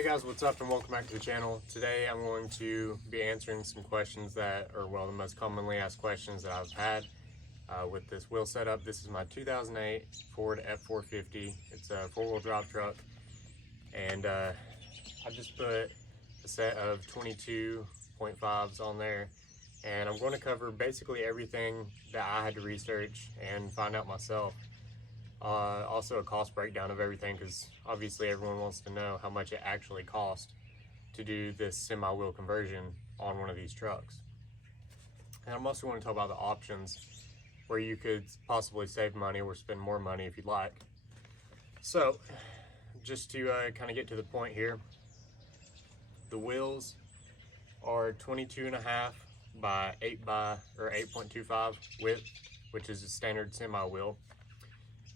Hey guys, what's up and welcome back to the channel. Today I'm going to be answering some questions that are, well, the most commonly asked questions that I've had with this wheel setup. This is my 2008 Ford F450. It's a four-wheel drive truck, and I just put a set of 22.5s on there, and I'm going to cover basically everything that I had to research and find out myself. Also a cost breakdown of everything, because obviously everyone wants to know how much it actually cost to do this semi-wheel conversion on one of these trucks. And I'm also going to talk about the options where you could possibly save money or spend more money if you'd like. So just to kind of get to the point here, the wheels are 22.5 by 8.25 width, which is a standard semi-wheel.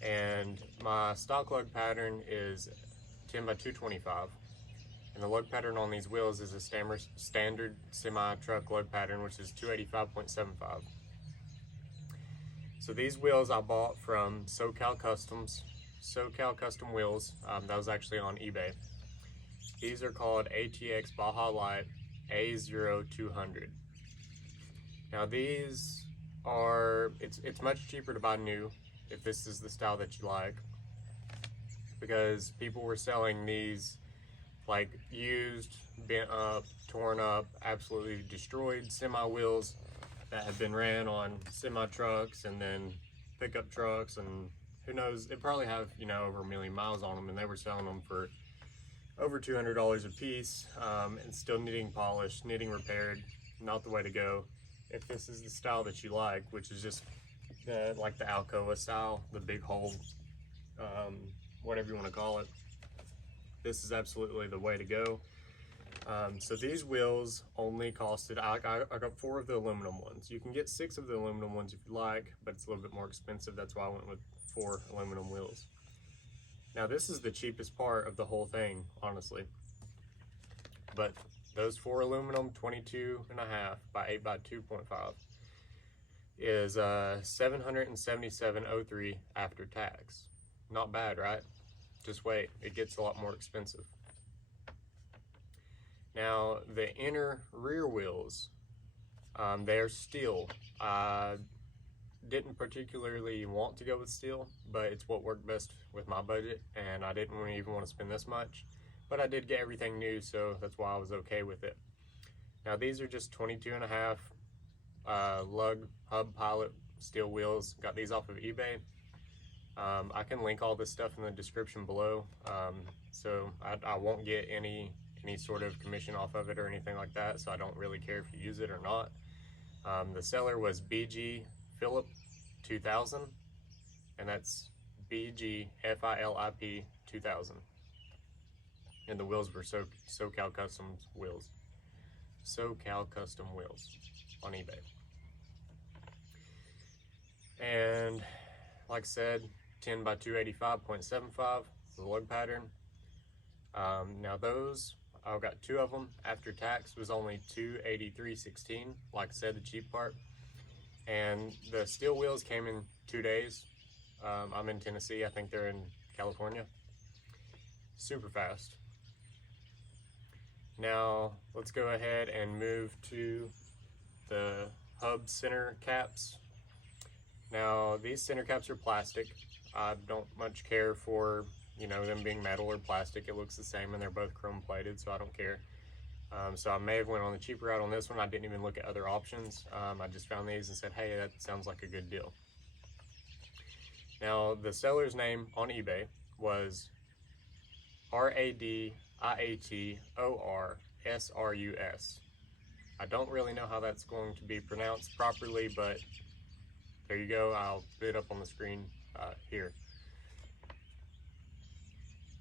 And my stock lug pattern is 10 by 225, and the lug pattern on these wheels is a standard semi-truck lug pattern, which is 285.75. So these wheels I bought from SoCal Custom Wheels. That was actually on eBay. These are called ATX Baja Light A0200. Now these are, it's much cheaper to buy new if this is the style that you like, because people were selling these like used, bent up, torn up, absolutely destroyed semi wheels that have been ran on semi trucks and then pickup trucks, and who knows, they probably have, you know, over 1 million miles on them, and they were selling them for over $200 a piece, and still needing polished, needing repaired. Not the way to go if this is the style that you like, which is just like the Alcoa style, the big hole, whatever you want to call it. This is absolutely the way to go. So these wheels only costed, I got 4 of the aluminum ones. You can get 6 of the aluminum ones if you like, but it's a little bit more expensive. That's why I went with 4 aluminum wheels. Now this is the cheapest part of the whole thing, honestly. But those 4 aluminum 22.5 by 8 by 2.5 is $777.03 after tax. Not bad, right? Just wait, it gets a lot more expensive. Now the inner rear wheels, they're steel. I didn't particularly want to go with steel, but it's what worked best with my budget, and I didn't even want to spend this much, but I did get everything new, so that's why I was okay with it. Now these are just 22.5 lug hub pilot steel wheels. Got these off of eBay. I can link all this stuff in the description below, so I won't get any sort of commission off of it or anything like that, so I don't really care if you use it or not. The seller was BG Philip 2000, and that's BG FILIP 2000, and the wheels were SoCal Custom Wheels. SoCal Custom Wheels on eBay. And like I said, 10 by 285.75, the lug pattern. Now those, I got 2 of them. After tax was only $283.16. Like I said, the cheap part. And the steel wheels came in 2 days. I'm in Tennessee. I think they're in California. Super fast. Now let's go ahead and move to the hub center caps. Now these center caps are plastic. I don't much care for, you know, them being metal or plastic. It looks the same, and they're both chrome plated, so I don't care. So I may have went on the cheaper route on this one. I didn't even look at other options. I just found these and said, hey, that sounds like a good deal. Now the seller's name on eBay was RADIATORSRUS. I don't really know how that's going to be pronounced properly, but there you go. I'll put it up on the screen here.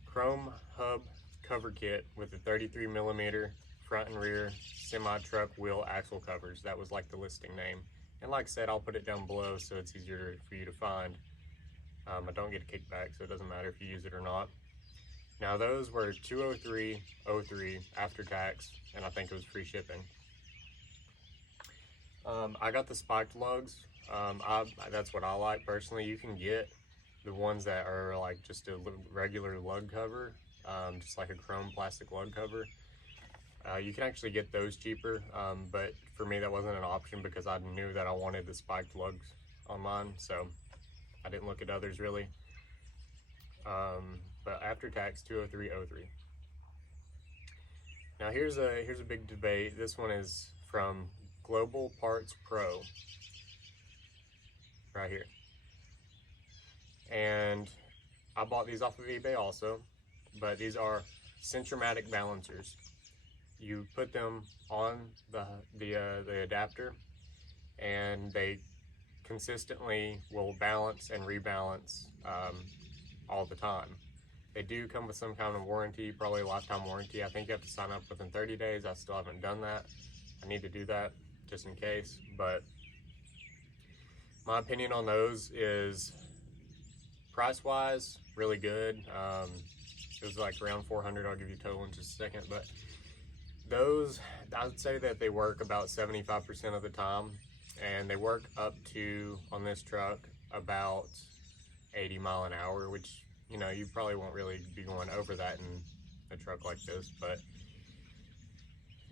Chrome hub cover kit with the 33mm front and rear semi-truck wheel axle covers. That was like the listing name. And like I said, I'll put it down below so it's easier for you to find. I don't get a kickback, so it doesn't matter if you use it or not. Now those were $203.03 after tax, and I think it was free shipping. I got the spiked lugs. That's what I like personally. You can get the ones that are like just a regular lug cover, just like a chrome plastic lug cover. You can actually get those cheaper, but for me that wasn't an option because I knew that I wanted the spiked lugs on mine, so I didn't look at others really. But after tax, $203.03. Now here's a big debate. This one is from Global Parts Pro, right here. And I bought these off of eBay also, but these are Centromatic balancers. You put them on the adapter, and they consistently will balance and rebalance all the time. They do come with some kind of warranty, probably a lifetime warranty. I think you have to sign up within 30 days. I still haven't done that. I need to do that just in case. But my opinion on those is price-wise, really good. It was like around $400. I'll give you a total in just a second. But those, I would say that they work about 75% of the time. And they work up to, on this truck, about 80 mile an hour, which, you know, you probably won't really be going over that in a truck like this, but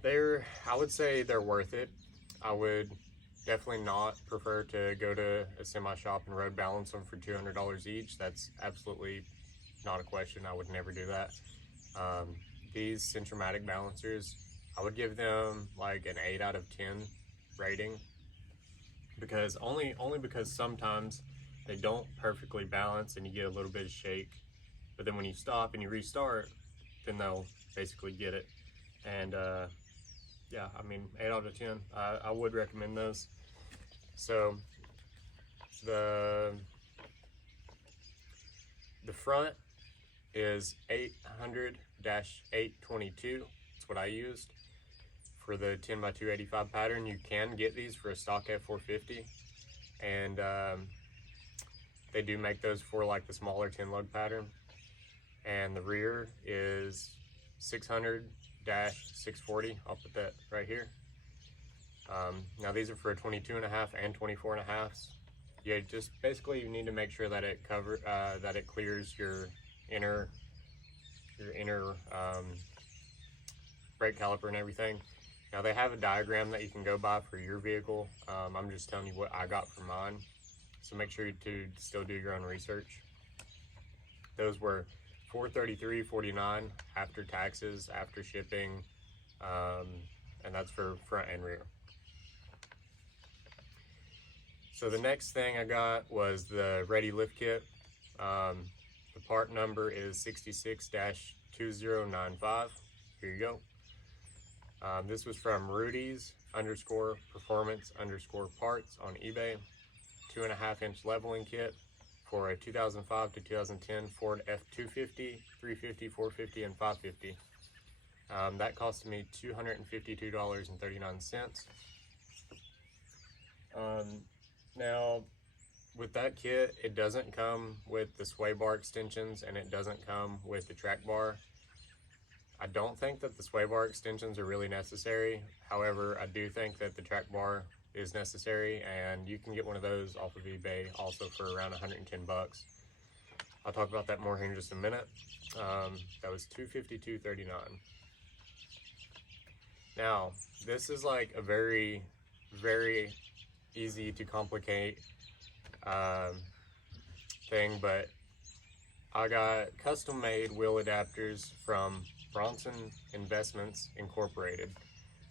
I would say they're worth it. I would definitely not prefer to go to a semi shop and road balance them for $200 each. That's absolutely not a question. I would never do that. These Centromatic balancers, I would give them like an 8 out of 10 rating, because only because sometimes they don't perfectly balance and you get a little bit of shake, but then when you stop and you restart, then they'll basically get it. And yeah, I mean, 8 out of 10, I would recommend those. So the front is 800-822. That's what I used for the 10x285 pattern. You can get these for a stock F450, and they do make those for like the smaller 10 lug pattern. And the rear is 600-640. I'll put that right here. Now these are for 22.5 and 24.5. Yeah, just basically you need to make sure that it clears your inner brake caliper and everything. Now they have a diagram that you can go by for your vehicle. I'm just telling you what I got for mine, so make sure to still do your own research. Those were $433.49 after taxes, after shipping, and that's for front and rear. So the next thing I got was the Ready Lift Kit. The part number is 66-2095. Here you go. This was from Rudy's_performance_parts on eBay. 2.5-inch leveling kit for a 2005 to 2010 Ford F250, 350, 450, and 550. That cost me $252.39. Now, with that kit, it doesn't come with the sway bar extensions, and it doesn't come with the track bar. I don't think that the sway bar extensions are really necessary. However, I do think that the track bar is necessary, and you can get one of those off of eBay also for around 110 bucks. I'll talk about that more here in just a minute. That was $252.39. Now, this is like a very, very easy to complicate thing, but I got custom made wheel adapters from Bronson Investments Incorporated.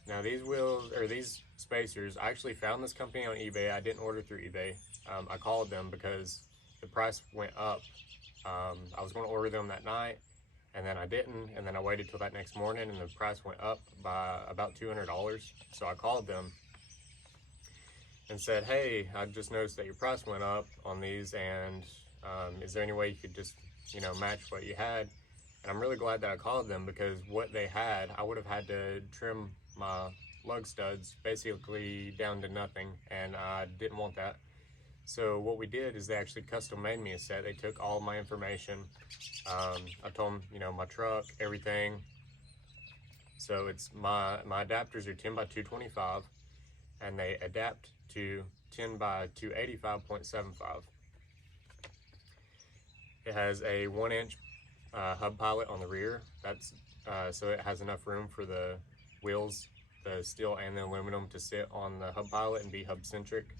Now these wheels, or these spacers, I actually found this company on eBay. I didn't order through eBay. I called them because the price went up. I was going to order them that night, and then I didn't, and then I waited till that next morning, and the price went up by about $200. So I called them and said, hey, I just noticed that your price went up on these, and is there any way you could just, you know, match what you had? And I'm really glad that I called them, because what they had, I would have had to trim my lug studs basically down to nothing, and I didn't want that. So what we did is they actually custom made me a set. They took all my information. I told them, you know, my truck, everything. So it's my adapters are 10x225, and they adapt to 10x285.75. It has a 1-inch hub pilot on the rear. That's so it has enough room for the wheels, the steel and the aluminum, to sit on the hub pilot and be hub centric.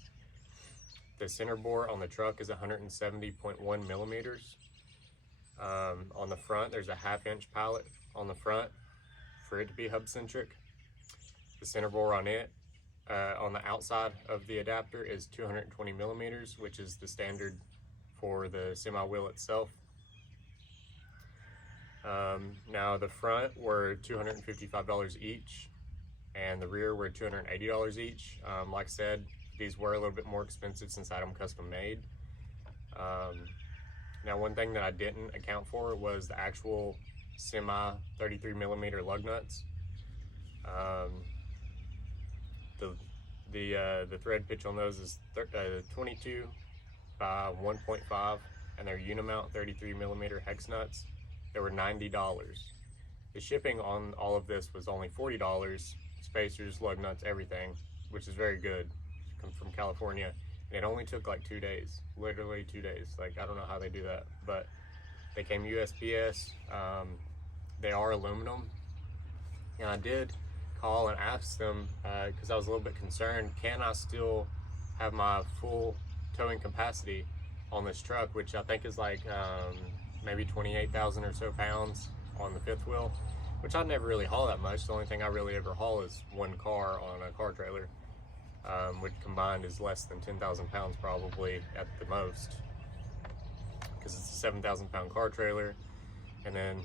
The center bore on the truck is 170.1 millimeters. On the front, there's a 1/2 inch pallet on the front for it to be hub centric. The center bore on it, on the outside of the adapter, is 220 millimeters, which is the standard for the semi wheel itself. Now the front were $255 each, and the rear were $280 each. Like I said, these were a little bit more expensive since I had them custom made. Now one thing that I didn't account for was the actual semi 33 millimeter lug nuts. The thread pitch on those is 22 by 1.5, and they're unimount 33 millimeter hex nuts. They were $90. The shipping on all of this was only $40, spacers, lug nuts, everything, which is very good. Come from California, and it only took like 2 days, literally 2 days. Like, I don't know how they do that, but they came USPS. They are aluminum, and I did call and ask them because I was a little bit concerned, can I still have my full towing capacity on this truck, which I think is like maybe 28,000 or so pounds on the fifth wheel, which I never really haul that much. The only thing I really ever haul is one car on a car trailer, which combined is less than 10,000 pounds probably at the most, because it's a 7,000 pound car trailer. And then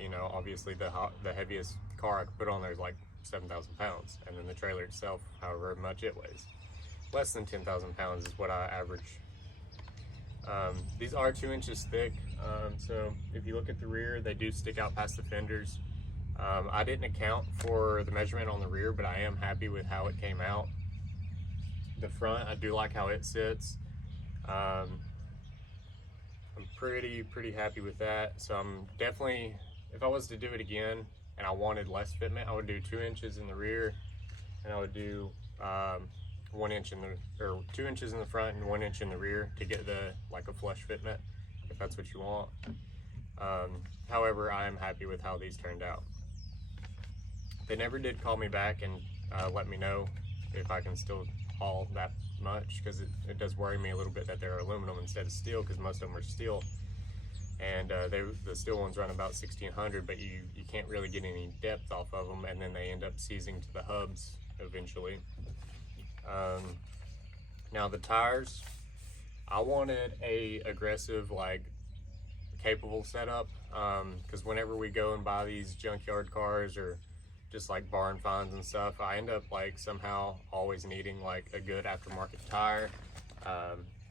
you know, obviously the heaviest car I could put on there is like 7,000 pounds, and then the trailer itself, however much it weighs, less than 10,000 pounds is what I average. These are 2 inches thick, so if you look at the rear, they do stick out past the fenders. I didn't account for the measurement on the rear, but I am happy with how it came out. The front, I do like how it sits. I'm pretty happy with that. So I'm definitely, if I was to do it again and I wanted less fitment, I would do 2 inches in the rear, and I would do 1 inch in the, or 2 inches in the front and 1 inch in the rear to get the like a flush fitment, if that's what you want. However, I am happy with how these turned out. They never did call me back and let me know if I can still haul that much, because it does worry me a little bit that they're aluminum instead of steel, because most of them are steel, and the steel ones run about 1,600, but you can't really get any depth off of them, and then they end up seizing to the hubs eventually. Now the tires, I wanted a aggressive, like, capable setup, because whenever we go and buy these junkyard cars or just like barn finds and stuff, I end up like somehow always needing like a good aftermarket tire,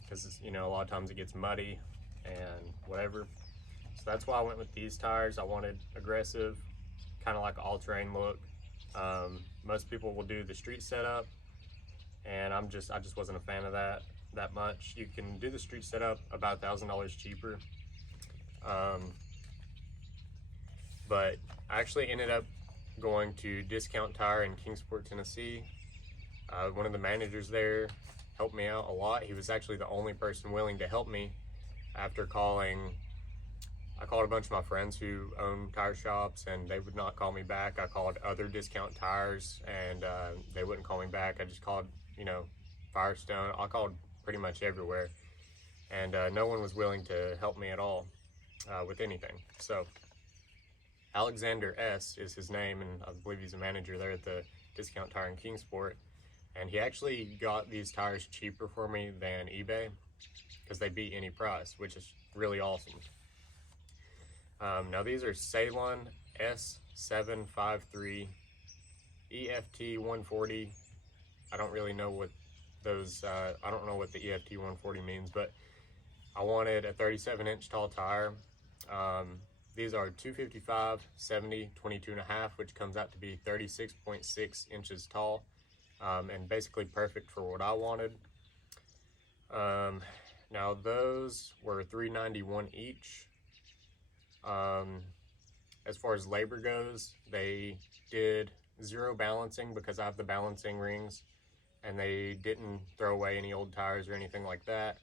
because you know, a lot of times it gets muddy and whatever. So that's why I went with these tires. I wanted aggressive, kind of like an all-terrain look. Most people will do the street setup, and I just wasn't a fan of that much. You can do the street setup about $1,000 cheaper, but I actually ended up going to Discount Tire in Kingsport, Tennessee. One of the managers there helped me out a lot. He was actually the only person willing to help me after calling. I called a bunch of my friends who own tire shops, and they would not call me back. I called other Discount Tires, and they wouldn't call me back. I just called, you know, Firestone. I called pretty much everywhere, and no one was willing to help me at all with anything. So Alexander S. is his name, and I believe he's a manager there at the Discount Tire in Kingsport. And he actually got these tires cheaper for me than eBay, because they beat any price, which is really awesome. Now these are Sailun S753 EFT 140. I don't really know what those, I don't know what the EFT 140 means, but I wanted a 37-inch tall tire. These are 255, 70, 22.5, which comes out to be 36.6 inches tall, and basically perfect for what I wanted. Now those were $391 each. As far as labor goes, they did zero balancing because I have the balancing rings, and they didn't throw away any old tires or anything like that.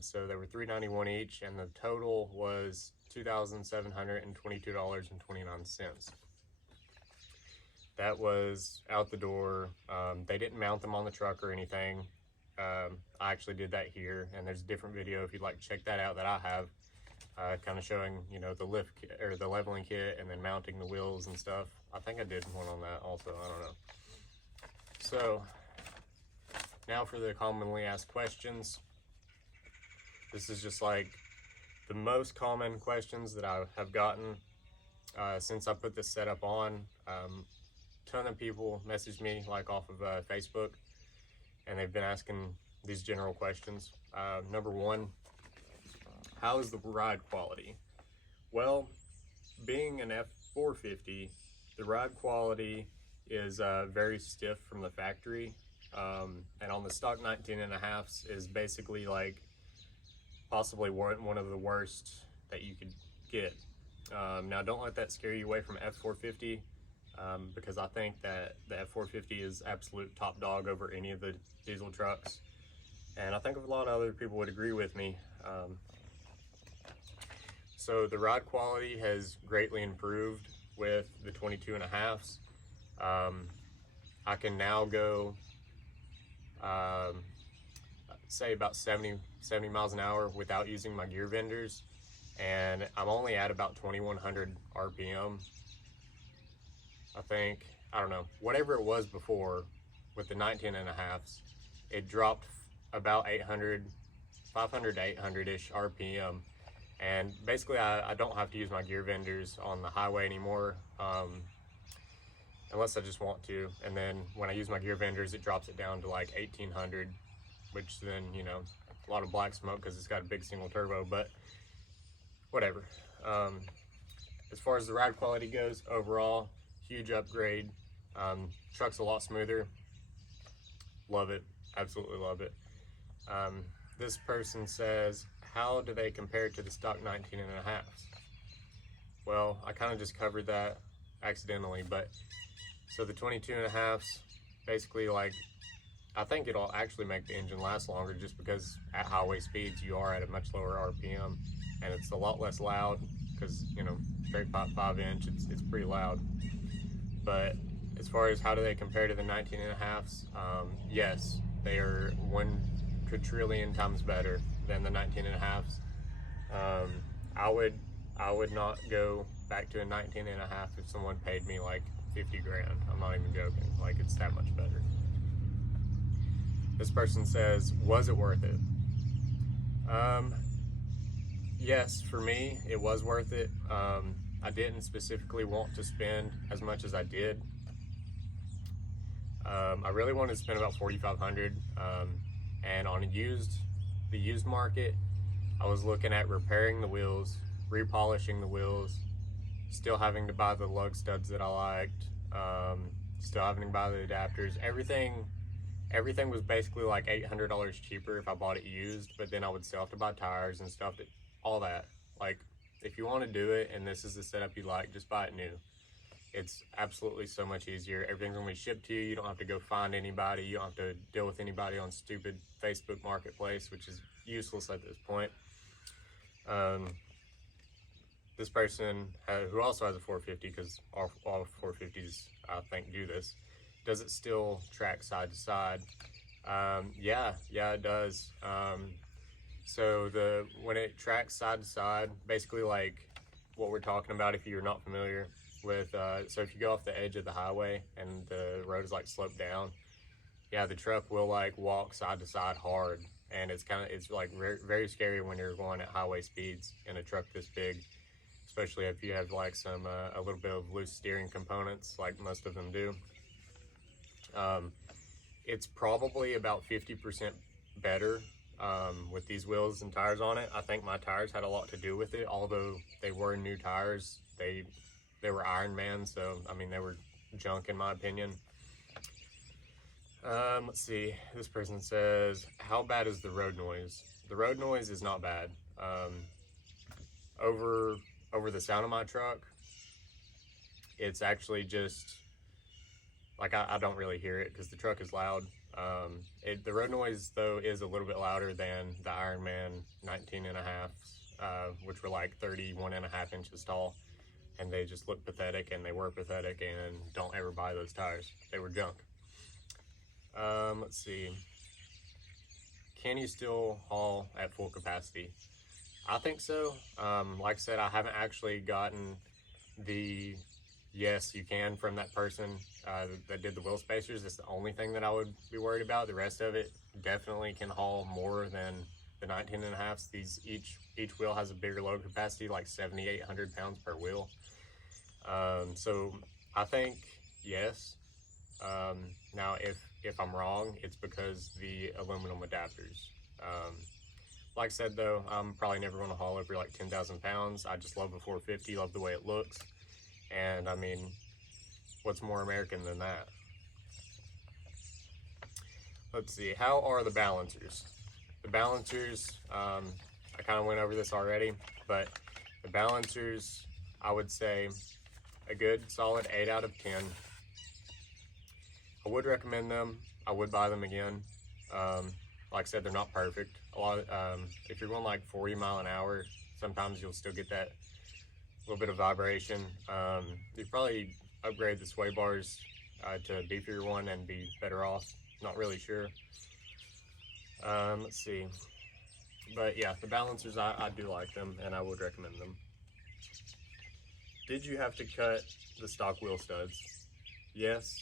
So they were $391 each, and the total was $2,722.29. That was out the door. They didn't mount them on the truck or anything. I actually did that here, and there's a different video if you'd like to check that out that I have, kind of showing, you know, the lift or the leveling kit and then mounting the wheels and stuff. I think I did one on that also, I don't know. So now for the commonly asked questions. This is just like the most common questions that I have gotten since I put this setup on. Ton of people messaged me like off of Facebook, and they've been asking these general questions. Number one, how is the ride quality? Well, being an F450, the ride quality is very stiff from the factory, and on the stock 19.5s is basically like possibly one of the worst that you could get. Now don't let that scare you away from F450, because I think that the F450 is absolute top dog over any of the diesel trucks, and I think a lot of other people would agree with me. So the ride quality has greatly improved with the 22.5s. I can now go say about 70 miles an hour without using my gear vendors, and I'm only at about 2100 RPM. I think, I don't know, whatever it was before with the 19.5s, it dropped about 500 to 800-ish RPM. And basically I don't have to use my gear vendors on the highway anymore, unless I just want to. And then when I use my gear vendors, it drops it down to like 1800, which then, you know, a lot of black smoke because it's got a big single turbo, but whatever. As far as the ride quality goes, overall, huge upgrade. Truck's a lot smoother. Love it, absolutely love it. This person says, how do they compare to the stock 19.5s? Well, I kind of just covered that accidentally, but so the 22.5s, basically, like, I think it'll actually make the engine last longer just because at highway speeds you are at a much lower RPM, and it's a lot less loud because, you know, straight pipe 5-inch, it's pretty loud. But as far as how do they compare to the 19.5s, yes, they are 1 quadrillion times better than the 19.5s. I would not go back to a 19.5 if someone paid me like 50 grand. I'm not even joking. Like, it's that much better. This person says, was it worth it? Yes, for me, it was worth it. I didn't specifically want to spend as much as I did. I really wanted to spend about $4,500, and on the used market, I was looking at repairing the wheels, repolishing the wheels, still having to buy the lug studs that I liked, still having to buy the adapters. Everything was basically like $800 cheaper if I bought it used, but then I would still have to buy tires and stuff, all that. Like, if you want to do it and this is the setup you like, just buy it new. It's absolutely so much easier. Everything's gonna be shipped to you. You don't have to go find anybody. You don't have to deal with anybody on stupid Facebook Marketplace, which is useless at this point. This person, who also has a 450, because all 450s, I think, do this, does it still track side to side? Yeah, it does. So when it tracks side to side, basically like what we're talking about, if you're not familiar with, so if you go off the edge of the highway and the road is like sloped down, yeah, the truck will like walk side to side hard, and it's like very, very scary when you're going at highway speeds in a truck this big, especially if you have like a little bit of loose steering components like most of them do. It's probably about 50% better with these wheels and tires on it. I think my tires had a lot to do with it, although they were new tires. They were Iron Man, so I mean, they were junk in my opinion. Let's see, this person says, how bad is the road noise? The road noise is not bad. Over the sound of my truck, it's actually just like, I don't really hear it because the truck is loud. The road noise though is a little bit louder than the Ironman 19.5, which were like 31.5 inches tall, and they just look pathetic, and they were pathetic, and don't ever buy those tires. They were junk. Let's see. Can you still haul at full capacity? I think so. Like I said, I haven't actually gotten the yes, you can from that person that did the wheel spacers. It's the only thing that I would be worried about. The rest of it definitely can haul more than the 19.5s. Each wheel has a bigger load capacity, like 7,800 pounds per wheel. So I think yes. Now if I'm wrong, it's because the aluminum adapters. Like I said though, I'm probably never going to haul over like 10,000 pounds. I just love the 450, love the way it looks. And I mean, what's more American than that? Let's see, how are the balancers? The balancers, I kind of went over this already, but the balancers, I would say a good solid 8 out of 10. I would recommend them. I would buy them again. Like I said, they're not perfect. If you're going like 40 mile an hour, sometimes you'll still get that little bit of vibration. You probably upgrade the sway bars to a beefier one and be better off. Not really sure. Let's see. But yeah, the balancers, I do like them, and I would recommend them. Did you have to cut the stock wheel studs? Yes.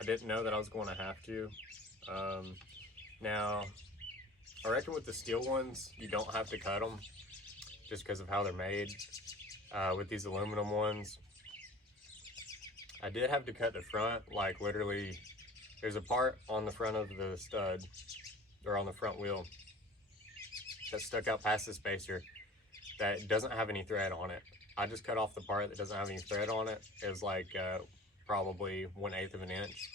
I didn't know that I was going to have to. Now, I reckon with the steel ones, you don't have to cut them just because of how they're made. With these aluminum ones, I did have to cut the front. Like literally, there's a part on the front of the stud, or on the front wheel, that stuck out past the spacer that doesn't have any thread on it. I just cut off the part that doesn't have any thread on it. It was like probably 1/8 of an inch.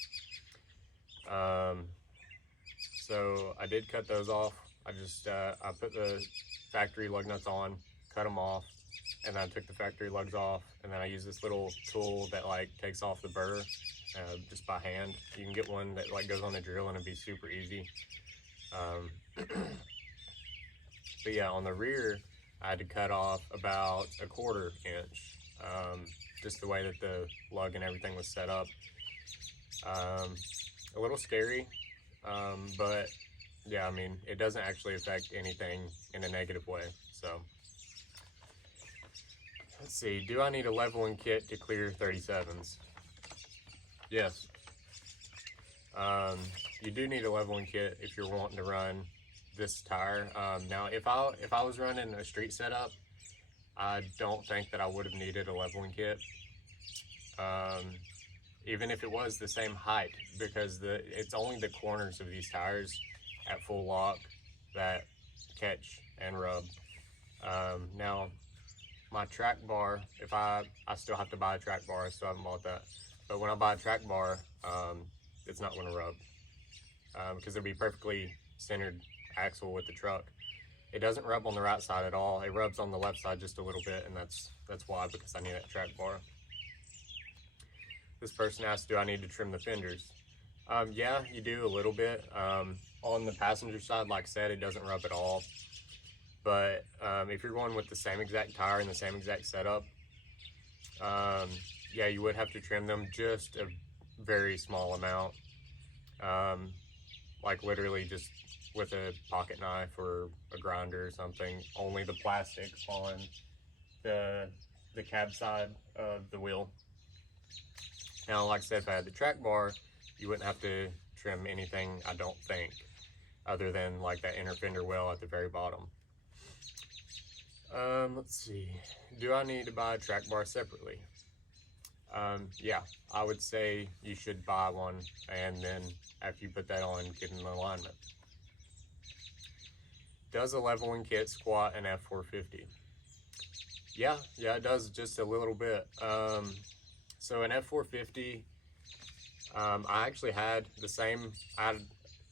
So I did cut those off. I put the factory lug nuts on, cut them off, and then I took the factory lugs off, and then I used this little tool that like takes off the burr just by hand. You can get one that like goes on a drill, and it'd be super easy. But yeah, on the rear, I had to cut off about 1/4 inch, just the way that the lug and everything was set up. A little scary, but yeah, I mean, it doesn't actually affect anything in a negative way. So let's see, do I need a leveling kit to clear 37s? Yes. You do need a leveling kit if you're wanting to run this tire. Now, if I was running a street setup, I don't think that I would have needed a leveling kit. Even if it was the same height, because it's only the corners of these tires at full lock that catch and rub. Now, my track bar, if I still have to buy a track bar, I still haven't bought that. But when I buy a track bar, it's not going to rub, because it'll be perfectly centered axle with the truck. It doesn't rub on the right side at all. It rubs on the left side just a little bit, and that's why, because I need that track bar. This person asked, do I need to trim the fenders? Yeah, you do a little bit. On the passenger side, like I said, it doesn't rub at all. But if you're going with the same exact tire and the same exact setup, yeah, you would have to trim them just a very small amount. Like literally just with a pocket knife or a grinder or something. Only the plastic on the cab side of the wheel. Now, like I said, if I had the track bar, you wouldn't have to trim anything, I don't think, other than like that inner fender well at the very bottom. Let's see, do I need to buy a track bar separately? Yeah, I would say you should buy one, and then after you put that on, get an alignment. Does a leveling kit squat an F450? Yeah, it does just a little bit. So an F450, I actually had the same,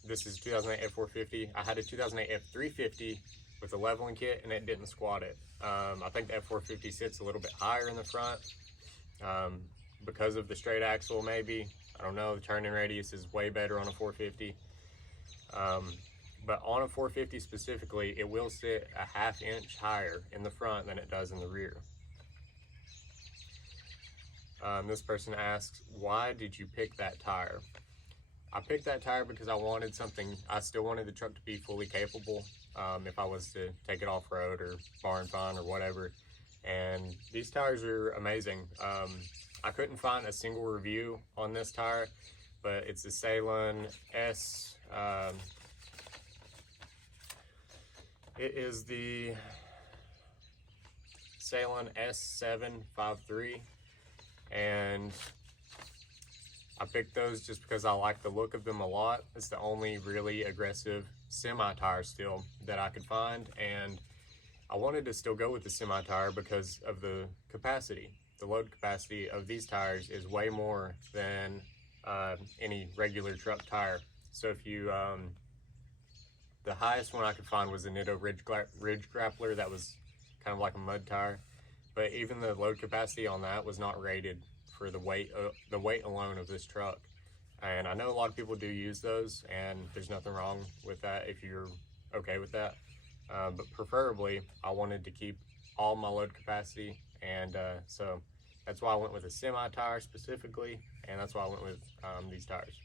this is 2008 F450. I had a 2008 F350 with a leveling kit, and it didn't squat it. I think the F450 sits a little bit higher in the front because of the straight axle maybe. I don't know, the turning radius is way better on a 450. But on a 450 specifically, it will sit a ½ inch higher in the front than it does in the rear. This person asks, why did you pick that tire? I picked that tire because I wanted something, I still wanted the truck to be fully capable if I was to take it off-road or barn find or whatever. And these tires are amazing. I couldn't find a single review on this tire, but it's a Sailun S. It is the Sailun S753, and I picked those just because I like the look of them a lot. It's the only really aggressive semi-tire still that I could find, and I wanted to still go with the semi-tire because of the capacity. The load capacity of these tires is way more than any regular truck tire. So if you, the highest one I could find was a Nitto Ridge Grappler that was kind of like a mud tire, but even the load capacity on that was not rated for the weight alone of this truck. And I know a lot of people do use those, and there's nothing wrong with that if you're okay with that. But preferably, I wanted to keep all my load capacity, and so that's why I went with a semi-tire specifically, and that's why I went with these tires.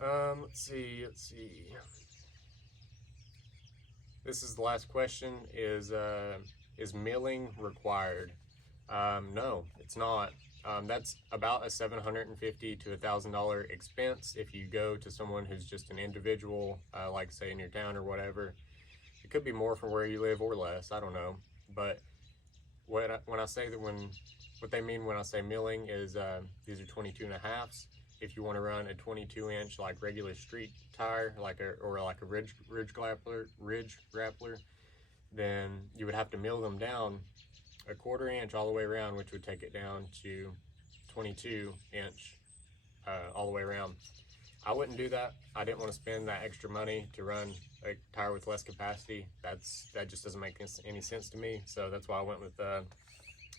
Let's see. This is the last question, is milling required? No, it's not. That's about a $750 to $1,000 expense if you go to someone who's just an individual, like say in your town or whatever. It could be more from where you live or less, I don't know. But what they mean when I say milling is these are 22.5s. If you want to run a 22-inch like regular street tire, like a ridge grappler, then you would have to mill them down a 1/4 inch all the way around, which would take it down to 22-inch all the way around. I wouldn't do that. I didn't want to spend that extra money to run a tire with less capacity. That just doesn't make any sense to me. So that's why I went with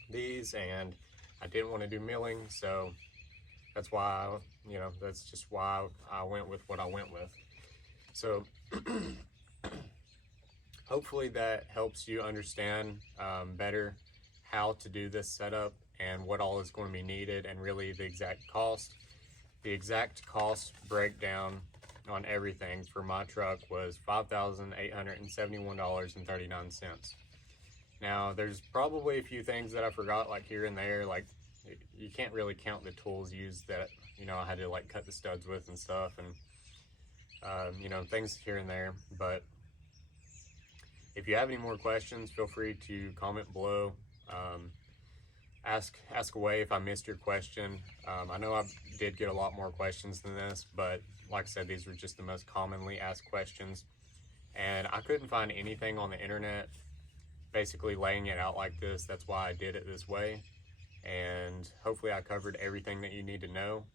these, and I didn't want to do milling. So that's why, that's just why I went with what I went with. So hopefully that helps you understand better how to do this setup and what all is going to be needed, and really the exact cost. The exact cost breakdown on everything for my truck was $5,871.39. Now, there's probably a few things that I forgot, like here and there, like you can't really count the tools used that, I had to like cut the studs with and stuff, and things here and there. But if you have any more questions, feel free to comment below. Ask away if I missed your question. I know I did get a lot more questions than this, but like I said, these were just the most commonly asked questions, and I couldn't find anything on the internet basically laying it out like this. That's why I did it this way, and hopefully I covered everything that you need to know.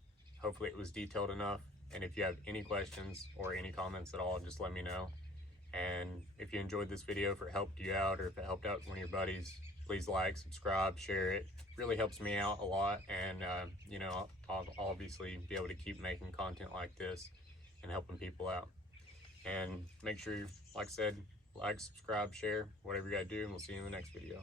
Hopefully it was detailed enough, and if you have any questions or any comments at all, just let me know. And if you enjoyed this video, if it helped you out or if it helped out one of your buddies, please like, subscribe, share it. Really helps me out a lot, and I'll obviously be able to keep making content like this and helping people out. And make sure, like I said, like, subscribe, share, whatever you gotta do, and we'll see you in the next video.